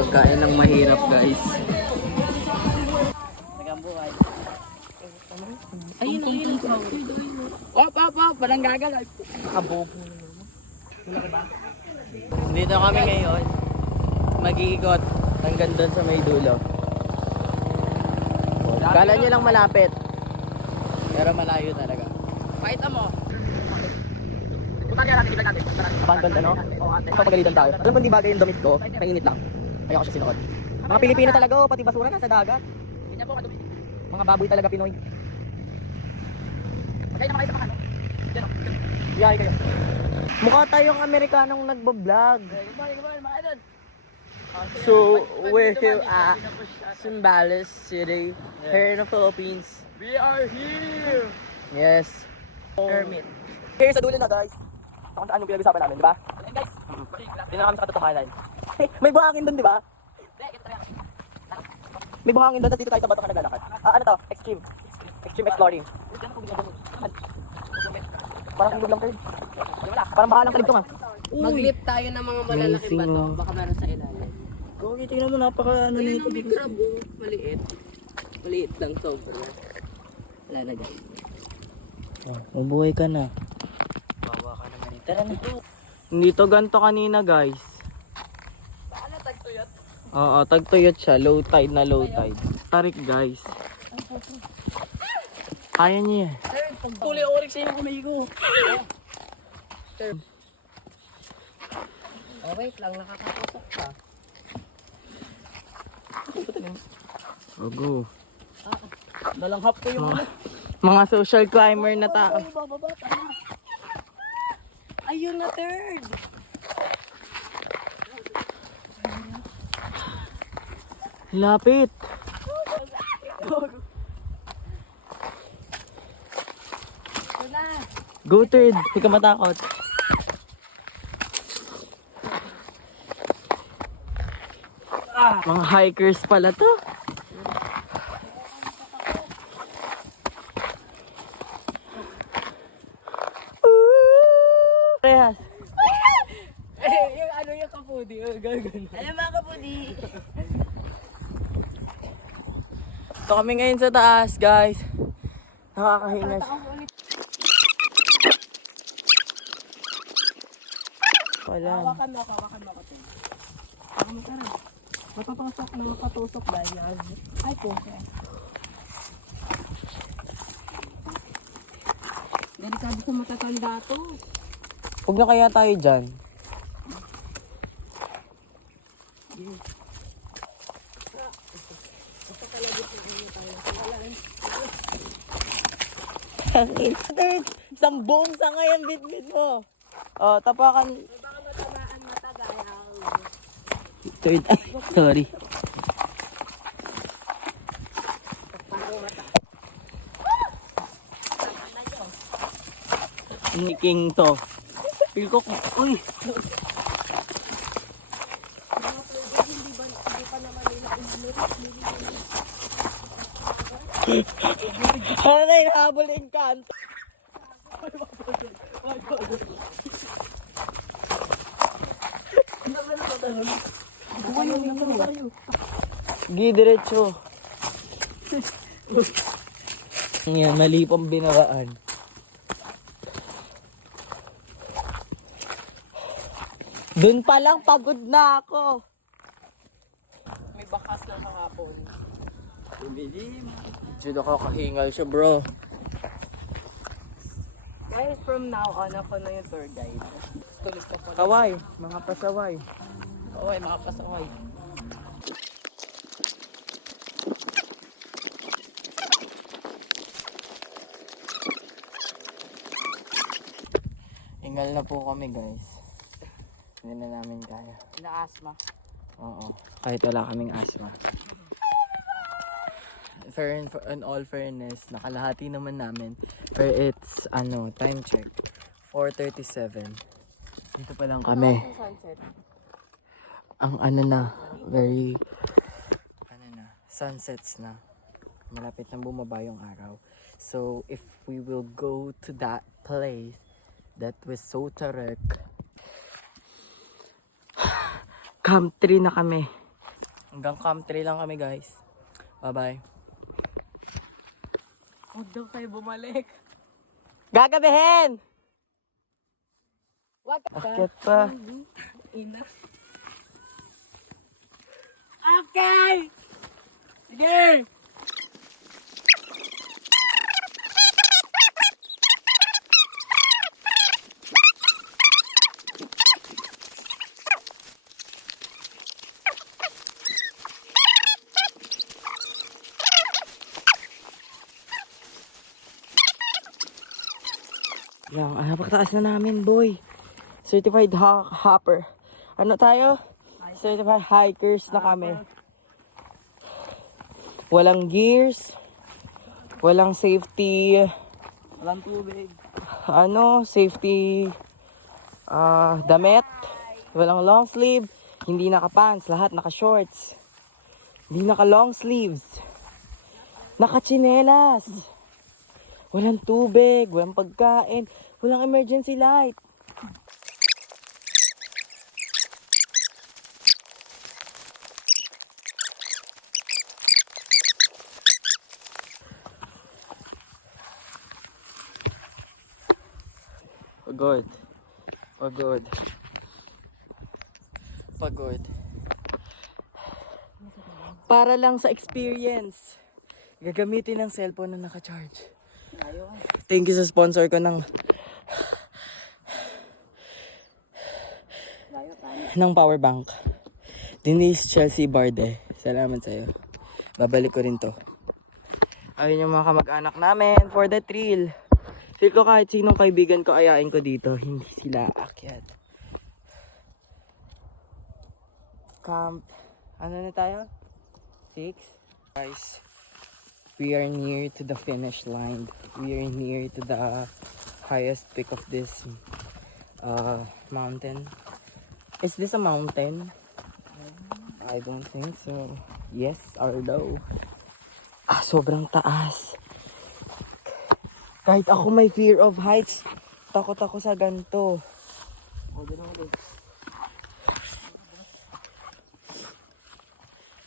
Pagkain ng mahirap, guys. Nagambuhay. Ayun, ayun. Op! Walang gagawin. Nakabobo na naman. Malaki ba? Dito kami ngayon. Mag-iikot hanggang doon sa may dulo. Kala nyo lang malapit. Pero malayo talaga. Pakita mo. Punta kaya natin, natin. Abandoned ano? Ito pagalitan tayo. Alam mo, di bagay yung damit ko? Mainit lang. Kaya ko siya sinuot. Mga Pilipino talaga, oh, pati basura nasa dagat. Ganyan po kadumi. Mga baboy talaga Pinoy. Magkaya naman kayo sa mga ano. Diyan o. Biyahe kayo. Mukha tayong Amerikanong nagbablog. Good morning, mga idol. So, we're here at Zambales City, here in the Philippines. We are here. Yes. Hermit. Here sa dulo na, guys. Kung saan yung pinag-usapan namin, di ba? Ayan guys. Hindi na kami sa katotohanan. May buhangin doon, di ba? May buhangin doon, tapos dito tayo sa bato ka naglalakad. Ano to? Extreme. Extreme exploring. Parang ilog lang kayo. Parang bahalang kalib ko nga. Mag-lip tayo ng mga malalaking Amazing, bato. oh. Baka meron sa ilalim. Okay, tingnan mo, napaka ano Ayun nito. ang may crab, oh. Maliit. Maliit lang sobra. Wala na guys. Mabuhay ka na. Bawa ka naman ito. Tara na. Hindi to ganito kanina, guys. Paano tagtuyot? Oo, tagtuyot siya. Low tide na low tide. Tarik, guys. Kaya niya yan. Sir, pagtuli oryx sa'yo kumigo. Oh, wait lang. Nakakatusok ka. Oh, go. Nalanghap ko yung ano. Mga social climber na tao. Bababa pa. Ayun na third. Lapit. Wala. Go third. Hindi ka matakot. Mga hikers pala to. Rehas. Yung ano yung kapudi. Gagano. Alam mga kapudi. Ito kami ngayon sa taas, guys. Nakakahinga siya. Wala. Hawakan mo ako. Ako mo tara. Mapapasok na makatusok dahil ay po. Delikado sa matatanda to. Huwag na kaya tayo dyan. Isang buong sanga yan, bit-bit mo. Oh, tapakan. Baka matamaan matagal. Third, ay, sorry. King to. Feel ko, uy. Ano na hinahabol yung kanto? Diretso. Yan, mali pang binawaan. Doon pa lang pagod na ako. May bakas lang kahapon. Medyo nakakahingal siya, bro. Guys, from now on, ako na yung tour guide. Tuloy ko po. Kaway, mga pasaway. Oo, ay mga pasaway. Hingal na po kami, guys. Hindi na namin kaya. Ina-asma. Oo, kahit wala kaming asthma. In all fairness, nakalahati naman namin. Pero it's, time check. 4:37. Dito pa lang kami. Sunset. Ang very, sunsets na. Malapit na bumaba yung araw. So, if we will go to that place, that was so tarik. Camp 3 na kami. Hanggang Camp 3 lang kami guys. Bye-bye. Huwag daw kayo bumalik. Gagabihin! Wag ka. Akit pa. Ina. Okay! Sige! Yan, napakataas na namin, boy. Certified hopper. Ano tayo? Certified hikers na kami. Walang gears. Walang safety. Walang tubig. Safety. Damit. Walang long sleeve. Hindi naka-pants. Lahat naka-shorts. Hindi naka-long sleeves. Naka-chinelas. Walang tubig, walang pagkain, walang emergency light. Pagod. Pagod. Pagod. Para lang sa experience. Gagamitin ng cellphone na naka-charge. Thank you sa sponsor ko ng power bank. Denise Chelsea Barde. Salamat sa'yo. Babalik ko rin to. Ayun yung mga kamag-anak namin for the thrill. Feel ko kahit sinong kaibigan ko ayain ko dito. Hindi sila aakyat. Camp. Ano na tayo? 6? Guys. We are near to the finish line. We are near to the highest peak of this mountain. Is this a mountain? I don't think so. Yes or no? Sobrang taas. Kahit ako may fear of heights, takot ako sa ganito.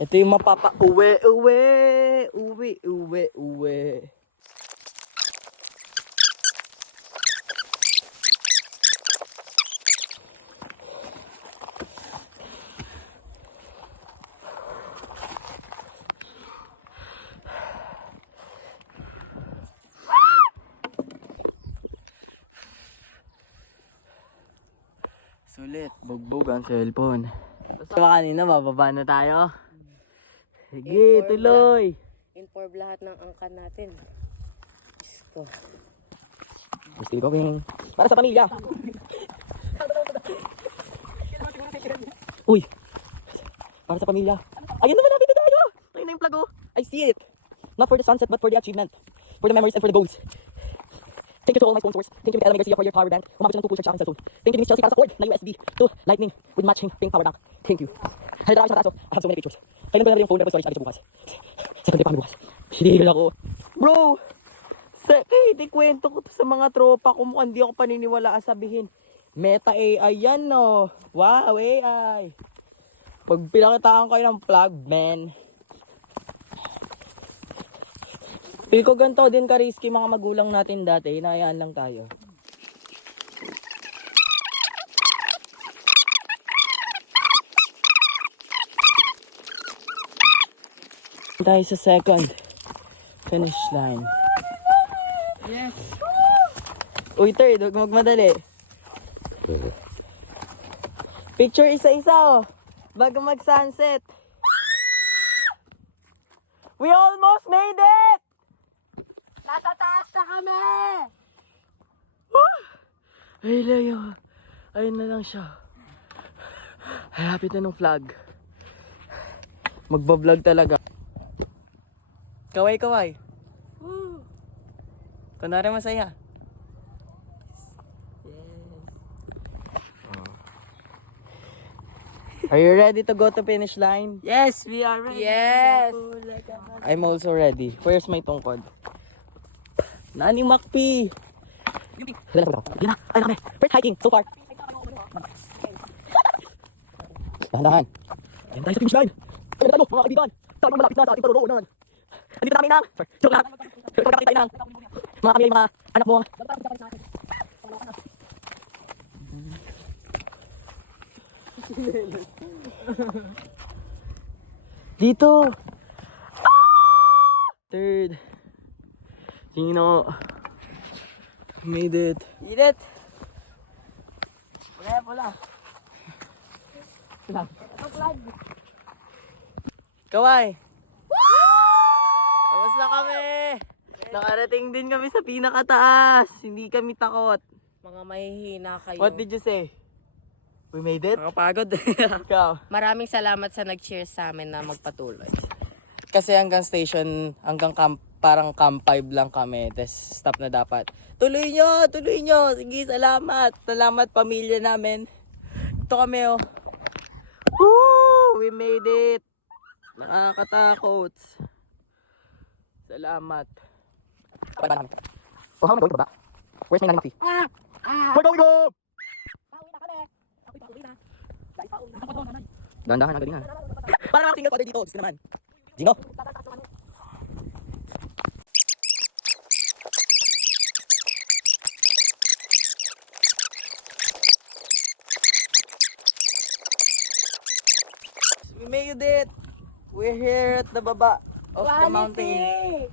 Ito yung mapapa-uwi. Sulit, bugbog ang cellphone. Basta kanina, bababa na tayo. Sige, tuloy. Inform lahat ng angkan natin. Isko. Still going. Para sa pamilya. Uy. Para sa pamilya. Ayun naman, natin tayo. Ayun na yung flag, oh. I see it. Not for the sunset, but for the achievement. For the memories and for the goals. Thank you to all my sponsors. Thank you, Michaela Garcia, for your power bank. Umabot siya ng 2 push-up sa aking cellphone. Thank you, Miss Chelsea, para sa cord na USB to Lightning with matching pink power bank. Thank you. Hay, darami siya na taso. I have so many pictures. Kailan ko na rin yung phone na storage natin bukas. Sa kanya pa kami bukas. Hinihil ako. Bro! Hindi kwento ko to sa mga tropa ko. Mukhang hindi ako paniniwalaan sabihin. Meta AI yan, no? Wow, AI. Pag pinakitaan kayo ng plug, man. Feel ko ganito din ka-risky mga magulang natin dati. Hinahayaan lang tayo. Tayo sa second finish line. Yes! Uy, third. Huwag magmadali. Picture isa-isa, oh. Bago mag-sunset. We almost made it! Nasa taas na kami! Ay, layo. Ayun na lang siya. Halapit na ng flag. Magbablog talaga. Kaway-kaway. Kunwari masaya. Are you ready to go to finish line? Yes, we are ready. Yes! I'm also ready. Where's my tungkod? Nani Makpi! Yan na, ay na kami. First hiking so far. Dahan-dahan. Yan tayo sa finish line. Ayun na tayo, mga kaibigan. Tayo malapit na sa ating paruroonan. Andito namin nang. Sorry, joke lang. Pagkakita tayo nang. Mga kami ay mga anak mo. Dito. Third. Sino? Made it. Init! Wala pula. Kaway. Tapos na kami. Nakarating din kami sa pinakataas. Hindi kami takot. Mga mahihina kayo. What did you say? We made it? Nakapagod. Ikaw? Maraming salamat sa nag-cheers sa amin na magpatuloy. Kasi hanggang station, hanggang camp, parang camp 5 lang kami. Tapos stop na dapat. Tuloy nyo! Tuloy nyo! Sige, salamat! Salamat pamilya namin. Ito kami oh. Woo! We made it! Nakakatakot. Salamat. So how am I going to baba? Where's my nanny Maxi? We're going home! Dahan-dahan ang galing ha. Para naman single father dito. Gusto naman. Gino? We made it! We're here at the baba of the mountain.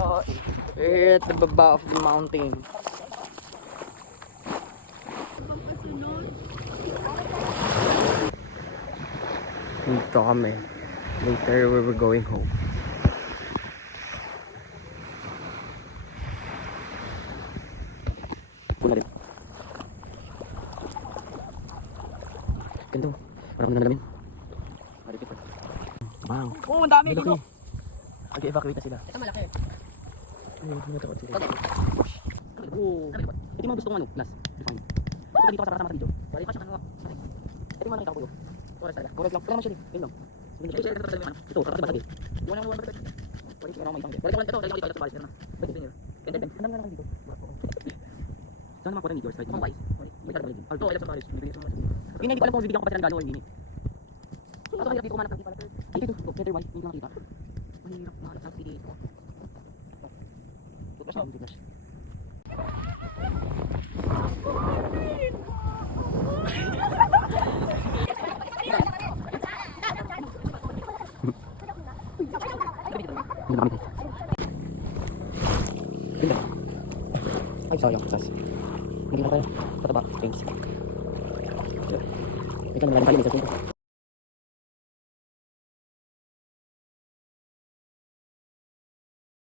Oh, we're here at the baba of the mountain. Dito kami. Later we were going home. Puna din. Ganito. Parang na nalamin. Wow. Oo, ang dami Malaki. Mag-evacuate na sila. Ito malaki. Ay, hindi na takot sila. Oo. Ito yung mga gusto kong ano, last. Define. So, dito ka sa kasama sa video. Wala ka siya ano. Ito yung mga nakita ko po. Oras talaga. Oras lang. Wala naman siya din. Yun lang. Ito, kakasama sa video. Wala naman ba ito? Wala yung may isang din. Wala ito, talaga dito sa balis. Pwede din yun. Ganda din. Ang naman dito. Saan naman po ng videos? Ang wise. May talaga din. Ito, wala sa balis. Hindi ko alam kung bibigyan ko pa sila ng gano'n o hindi. Ako hirap dito kumanap ng pala. Ay, ito. Better one. Hindi ko nakita. Mahirap mahanap sa dito. Toothbrush na. Toothbrush. Ganda kami guys. Ganda. Ay, sayang. Sas. Hindi na pala. Pataba. Thanks. Ito na lang pala. May sa